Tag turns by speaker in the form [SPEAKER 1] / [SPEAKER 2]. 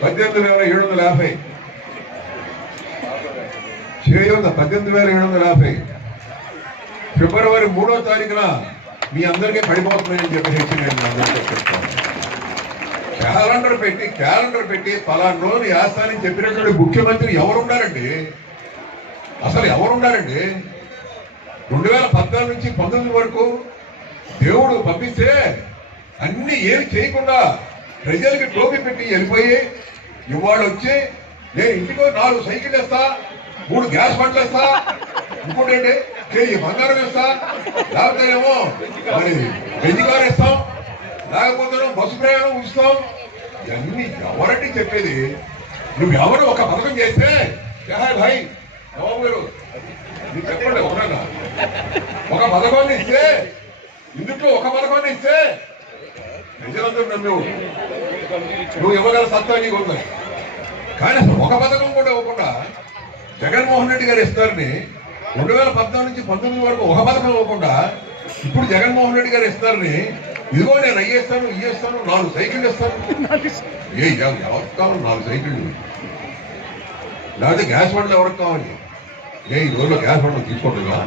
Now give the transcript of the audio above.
[SPEAKER 1] పద్దెనిమిది వేల ఏడు వందల యాభై. చేయూత పద్దెనిమిది వేల ఏడు వందల యాభై. ఫిబ్రవరి మూడో తారీఖున మీ అందరికీ పడిపోతున్నాయని చెప్పేసి నేను అందరికీ చెప్తాను క్యాలెండర్ పెట్టి క్యాలెండర్ పెట్టి పలానా రోజులు వేస్తానని చెప్పినటువంటి ముఖ్యమంత్రి ఎవరున్నారండి అసలు ఎవరున్నారండి రెండు వేల పద్నాలుగు నుంచి పంతొమ్మిది వరకు దేవుడు పంపిస్తే అన్ని ఏమి చేయకుండా ప్రజలకి టోపీ పెట్టి వెళ్ళిపోయి ఇవాళ వచ్చి నేను ఇంటికి నాలుగు సైకిల్ వేస్తా మూడు గ్యాస్ బండ్లు వేస్తా ఇంకోటి ఏంటి? కేజీ బంగారం వేస్తా లేకపోతే ఏమో మరి వెండి కారు లేకపోతే బస్సు ప్రయాణం ఉంచుతాం ఇవన్నీ ఎవరంటే చెప్పేది? నువ్వెవరు ఒక పథకం చేస్తే? "యా భాయ్ బాబు గారు మీరు చెప్పండి ఒకటన్నా ఒక పథకాన్ని ఇస్తే ఇందులో ఒక పథకాన్ని ఇస్తే ప్రజలందరూ నన్ను నువ్వు ఇవ్వగల సత్తా నీకు ఉంది కానీ అసలు ఒక పథకం కూడా ఇవ్వకుండా జగన్మోహన్ రెడ్డి గారు ఇస్తారని రెండు వేల పద్నాలుగు నుంచి పంతొమ్మిది వరకు ఒక పథకం ఇవ్వకుండా ఇప్పుడు జగన్మోహన్ రెడ్డి గారు ఇస్తారని ఇదిగో నేను అయ్యేస్తాను ఇయ్యేస్తాను నాలుగు సైకిళ్ళు ఇస్తాను. ఏ ఎవరికి కావాలి నాలుగు సైకిళ్ళు? లేకపోతే గ్యాస్ బండ్లు ఎవరికి కావాలి? ఏ ఈ రోజులో గ్యాస్ బండ్లు తీసుకుంటున్నా